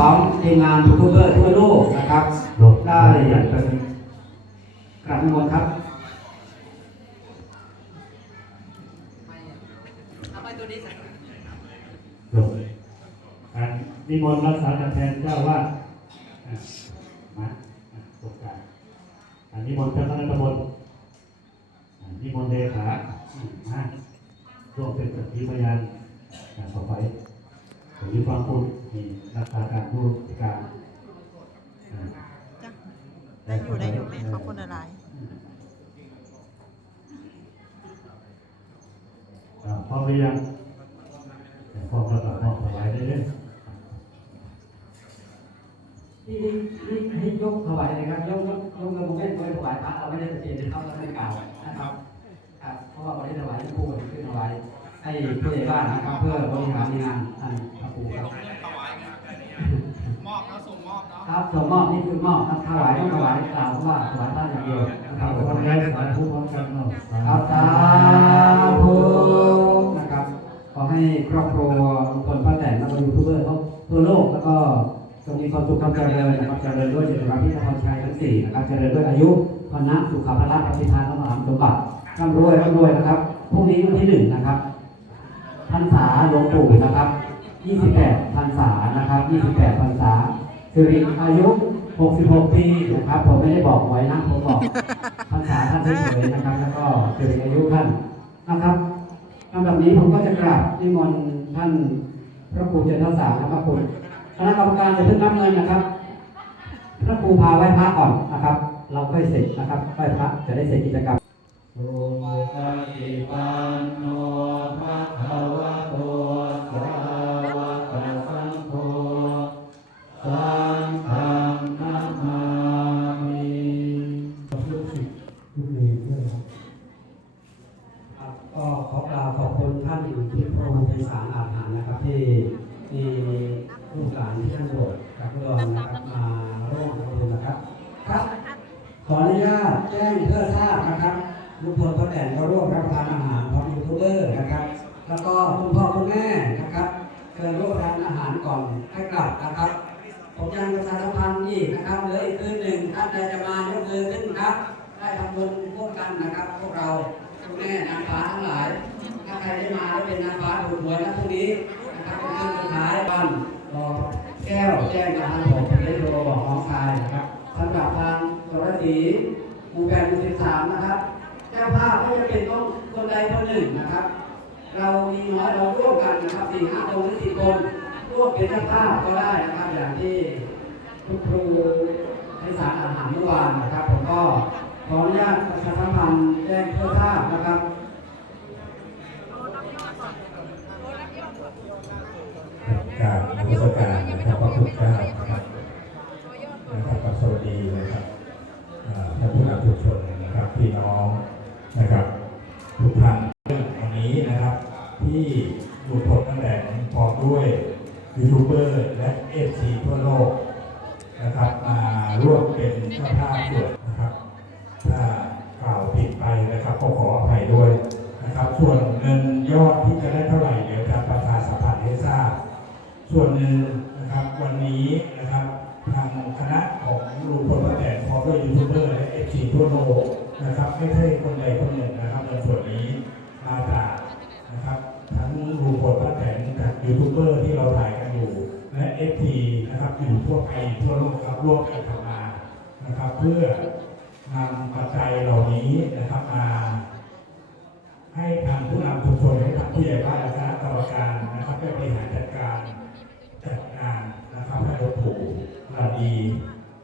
ของทีมงานยูทูบเบอร์ทั่วโลกนะครับหลบได้อยากจะกราบนิมนต์ครับหลบการนิมนต์รักษาการแทนเจ้าว่ามาตรงกลางอันนิมนต์เจ้าคณะตำบลนิมนต์เลขาอืมาร่วมเป็นสักขีพยานต่อไป มมีความพูดมีรักษาการผู้จัดการอะจ้ะได้อยู่ได้อยู่แม่ขอบคุณอะไรอ่าพร้อมหรือยังพร้อมแล้วก็มอบถวายได้เลยที่ที่ให้ยกถวายนะครับยกยกยกกระบุงเล่นไว้ถวายพระเราไม่ได้ตะเกียบเข้าท่านกล่าวนะครับครับเพราะว่าเราได้ถวายให้ผู้ขึ้นถวาย ให้ผู้ใหญ่บ้านนะครับเพื่อบริหารงานท่านพระครูครับมอบแล้วส่งมอบเนาะครับส่งมอบนี่คือมอบครับถวายต้องถวายกล่าวว่าถวายท่านอย่างเดียวนะครับขอบคุณครับสาธุพร้อมกันเนาะครับสาธุนะครับขอให้ครอบครัวลุงพลป้าแตนแล้วก็ยูทูบเบอร์ทั่วโลกแล้วก็จงมีความสุขความเจริญนะครับเจริญด้วยจิตวิญญาณที่นครชัยทั้งสี่นะครับเจริญด้วยอายุวันนะสุขภาพปฏิภาณพระมหาสมบัติร่ำรวยร่ำรวยนะครับพรุ่งนี้วันที่หนึ่งนะครับ พรรษาหลวงปู่นะครับ 28พรรษานะครับ 28พรรษาสิริอายุ 66 ปีนะครับ ผมไม่ได้บอกไว้นะ ผมบอกพรรษาท่านเฉยๆนะครับ แล้วก็สิริอายุท่านนะครับลำดับนี้ผมก็จะกราบนิมนต์ท่านพระครูเจนทสารนะครับคุณคณะกรรมการจะเพิ่งนับเงินนะครับ พระครูพาไหว้พระก่อนนะครับ เราค่อยเสร็จนะครับไหว้พระจะได้เสร็จกิจกรรมสุปฏิปันโน ออนุญาตแจ้งเพื่อทราบนะครับลุงพลป้าแตนก็ร่วมรับประทานอาหารพร้อมยูทูบเบอร์นะครับ แล้วก็คุณพ่อคุณแม่นะครับเชิญร่วมทานอาหารก่อนให้กลับนะครับ ผมยังประชาสัมพันธ์อีกนะครับเหลืออีกคืนหนึ่งท่านใดจะมายกมือขึ้นครับ ได้ทำบุญร่วมกันนะครับ พวกเราคุณแม่นางฟ้าทั้งหลาย ถ้าใครได้มาแล้วเป็นนางฟ้าถูกหวยนะพรุ่งนี้นะครับเป็นคืนสุดท้ายวันรอแก้วแจ้งกับทางผมได้โทรบอกน้องชายนะครับ สีหมู่แปดหมู่สิบสามนะครับ เจ้าภาพก็จะเป็นต้องคนใดคนหนึ่งนะครับ เรามีน้อยเราร่วมกันนะครับสี่ห้าคนหรือสี่คนร่วมเป็นเจ้าภาพก็ได้นะครับ อย่างที่คุณครูให้สารอาหารเมื่อวานนะครับ ผมก็ขออนุญาตประชาสัมพันธ์แจ้งเพื่อทราบนะครับกาบนมัสการนะครับพระพุทธเจ้านะครับนะครับกับสวัสดีนะครับอ่าท่านผู้นำชุมชนี่น้องนะครับทุกท่านวันนี้นะครับ ที่ดูผลตั้งแต่พร้อมด้วยยูทูบเบอร์และเอฟซีทั่วโลกนะครับมาร่วมเป็นเจ้าภาพสวนนะครับถ้ากล่าวผิดไปนะครับก็ขออภัยด้วยนะครับ ส่วนเงินยอดที่จะได้เท่าไหร่เดี๋ยวจะประชาสัมพันธ์ให้ทราบ ส่วนหนึ่งนะครับวันนี้นะครับทางคณะของลุงพลป้าแตนพร้อมด้วยยูทูบเบอร์และเอฟซีทั่วโลก นะครับไม่ใช่คนใดคนหนึ่งนะครับในส่วนนี้มาจากนะครับทั้งลุงพลป้าแตนจากยูทูบเบอร์ที่เราถ่ายกันอยู่ และเอฟซีนะครับอยู่ทั่วไปทั่วโลกครับร่วมกันทำมานะครับ เพื่อนำปัจจัยเหล่านี้นะครับมาให้ทางผู้นำชุมชนให้ทางผู้ใหญ่บ้านและคณะกรรมการนะครับได้บริหารจัดการจัดงานนะครับให้รถถูกระดี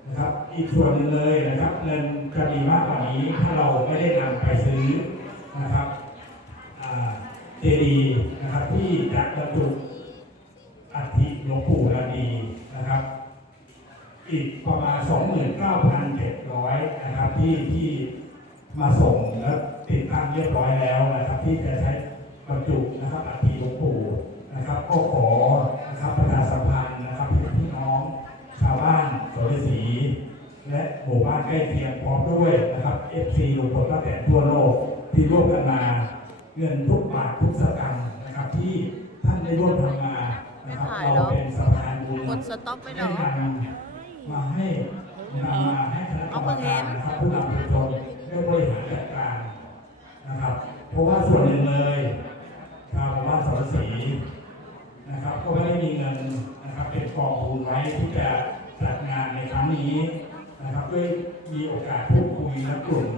นะครับ อีกส่วนหนึ่งเลยนะครับ เงินจะมีมากกว่านี้ ถ้าเราไม่ได้นำไปซื้อนะครับเจดีย์นะครับ ที่จะบรรจุอัฐิหลวงปู่ระดีนะครับ อีกประมาณ 29,700 นะครับ ที่ที่มาส่งและติดตั้งเรียบร้อยแล้วนะครับ ที่จะใช้บรรจุนะครับอัฐิหลวงปู่นะครับ ก็ขอนะครับ และหมู่บ้านใกล้เคียงพร้อมด้วยนะครับ FC ลุงพลป้าแตนทั่วโลกที่ร่วมกันมาเงินทุกบาททุกสตางค์นะครับ ที่ท่านได้ร่วมทำมานะครับเราเป็นสะพานกดสต็อปไว้เหรอมาให้มาให้คณะกรรมการนะครับผู้นำชุมชนได้บริหารจัดการนะครับ เพราะว่าส่วนหนึ่งเลยชาวบ้านสรศรีนะครับ ก็ไม่ได้มีเงินนะครับเป็นกองทุนไว้ที่จะจัดงานในครั้งนี้ นะครับด้วยมีโอกาสพูดคุยและกลุ่ม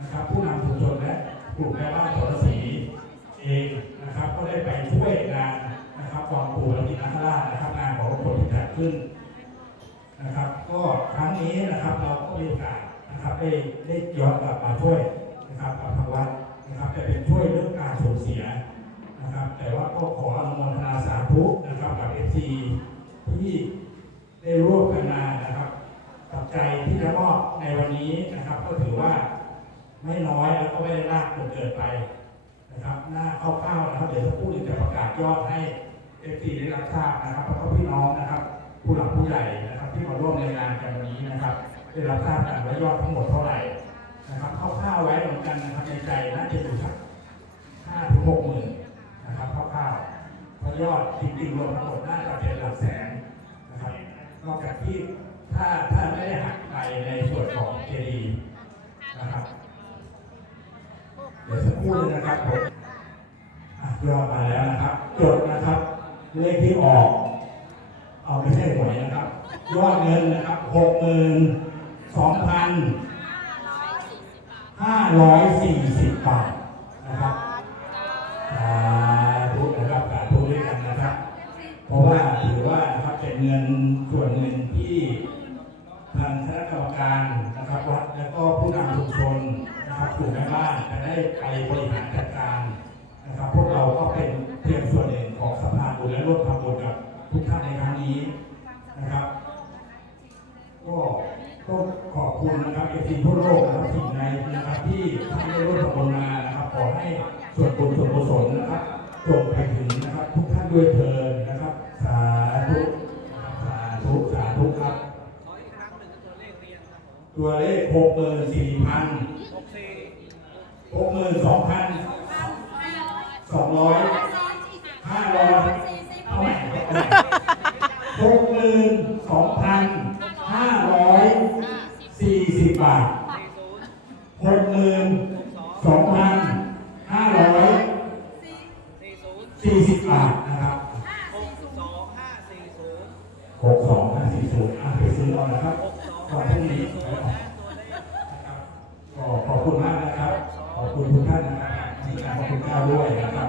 นะครับ ผู้นำชุมชนและกลุ่มแม่บ้านสรศรีเองนะครับ ก็ได้ไปช่วยงานนะครับกองปูและพินาคราชนะครับงานของคนที่จัดขึ้นนะครับ ก็ครั้งนี้นะครับเราก็มีโอกาสนะครับได้ได้ย้อนกลับมาช่วยนะครับกับทางวัดนะครับจะเป็นช่วยเรื่องการสูญเสียนะครับ แต่ว่าก็ขออนุโมทนาสาธุนะครับกับเอฟซีที่ได้ร่วมกันมานะครับ ปัจจัยที่จะมอบในวันนี้นะครับ ก็ถือว่าไม่น้อยแล้วก็ไม่ได้มากจนเกินไปนะครับ หน้าคร่าวๆนะครับ เดี๋ยวสักครู่หนึงจะประกาศยอดให้เอฟซีได้รับทราบนะครับแล้วก็พี่น้องนะครับ ผู้หลักผู้ใหญ่นะครับ ที่มาร่วมในงานกันวันนี้นะครับ ได้รับทราบกันว่ายอดทั้งหมดเท่าไหร่นะครับคร่าวๆไว้เหมือนกันนะครับในใจน่าจะอยู่สักห้าถึงหกหมื่นนะครับคร่าวๆเพราะยอดจริงๆรวมทั้งหมดน่าจะเป็นหลักแสนนะครับนอกจากที่ ถ้าถ้าไม่ได้หักไปในส่วนของเจดีนะครับ เดี๋ยวสักครู่นึงนะครับผมยอดมาแล้วนะครับ จดนะครับ เลขที่ออก เอาไม่ใช่หวยนะครับ ยอดเงินนะครับหกหมื่นสองพันห้าร้อยสี่สิบบาทนะครับสาธุนะครับสาธุด้วยกันนะครับ เพราะว่าถือว่านะครับเป็นเงินส่วนหนึ่งที่ทางคณะ การนะครับวัดแล้วก็ผู้นำชุมชนนะครับกลุ่มแม่บ้านจะได้ไปบริหารจัดการนะครับ พวกเราก็เป็นเพียงส่วนหนึ่งของสภาบุญและร่วมทำบุญกับทุกท่านในครั้งนี้นะครับ ก็ต้องขอบคุณนะครับเอทีทั่วโลกนะครับสิ่งในนะครับที่ท่านได้ร่วมทำบุญมานะครับขอให้ส่วนบุญส่วนกุศลนะครับจงไปถึงนะครับ ทุกท่านด้วยเถิด หกหมื่นสี่พันหกสี่หกหมื่นสองพันสองร้อยห้าร้อยเท่าไหร่หกหมื่นสองพันห้าร้อยสี่สิบบาทหกหมื่นสองพันห้าร้อย สี่ศูนย์ สี่สิบบาทนะครับ หกสองห้าสี่ศูนย์ หกสองห้าสี่ศูนย์อะไปซื้อเอานะครับ หกสอง ขอบ ห้า คุณ สี่ ดี ศูนย์นะตัวเลข นะครับก็ขอบคุณมากนะครับ ขอบคุณ ทุกท่านนะครับขอบคุณเจ้าด้วยนะครับ